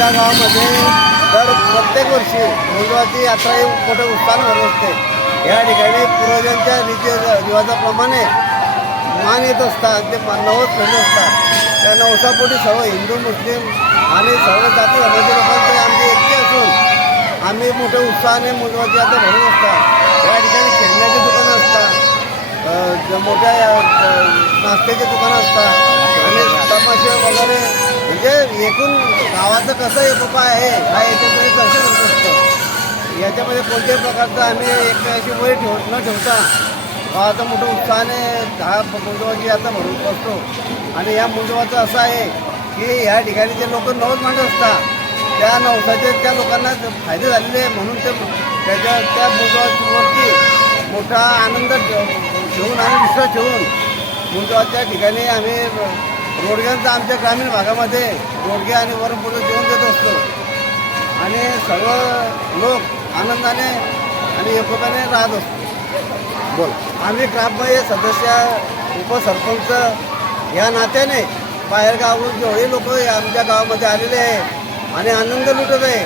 आमच्या गावामध्ये प्रत्येक वर्षी मुंजवाची यात्रा ही मोठ्या उत्साहाने भरत असते। या ठिकाणी पूर्वजांच्या रीती रिवाजाप्रमाणे मान येत असतात, ते नवस फेडत असतात। त्या नवसापोटी सर्व हिंदू मुस्लिम आणि सर्व जाती धर्माच्या लोकांचे आमची एकते असून आम्ही मोठ्या उत्साहाने मुंजवाची यात्रा भरत असतात। या ठिकाणी खेळण्याची दुकानं असतात, मोठ्या नाश्त्याची दुकानं असतात आणि तमाशे वगैरे, म्हणजे एकूण गावाचं कसं एकोपा आहे हा याच्यामध्ये दर्शन होत असतं। याच्यामध्ये कोणत्याही प्रकारचं आम्ही अशी वय न ठेवता गावाचं मोठं उत्साहाने हा मुंजवाची यात्रा भरून बसतो। आणि या मुंजवाचं असं आहे की या ठिकाणी जे लोक नवस मांडत असतात त्या नवसाचे त्या लोकांना फायदे झालेले आहे, म्हणून ते त्या मुंजवावरती मोठा आनंद घेऊन आणि विश्वास ठेवून मुंजवाच्या ठिकाणी आम्ही रोडग्यांचं आमच्या ग्रामीण भागामध्ये रोडगे आणि वरणपोळी जेवण देत असतो आणि सर्व लोक आनंदाने आणि एकोप्याने राहत असतो। बोल आम्ही ग्रामपंचायत सदस्य उपसरपंच या नात्याने बाहेरगावून जेवढे लोक आमच्या गावामध्ये आलेले आहे आणि आनंद लुटत आहे,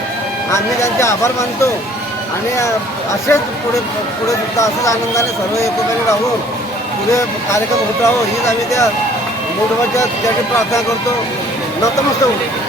आम्ही त्यांचे आभार मानतो आणि असेच पुढे सुद्धा असंच आनंदाने सर्व एकोप्याने राहून पुढे कार्यक्रम होत राहो हीच आम्ही त्या मुंजवाच्या त्याची प्रार्थना करतो। नतमस्तक होतो।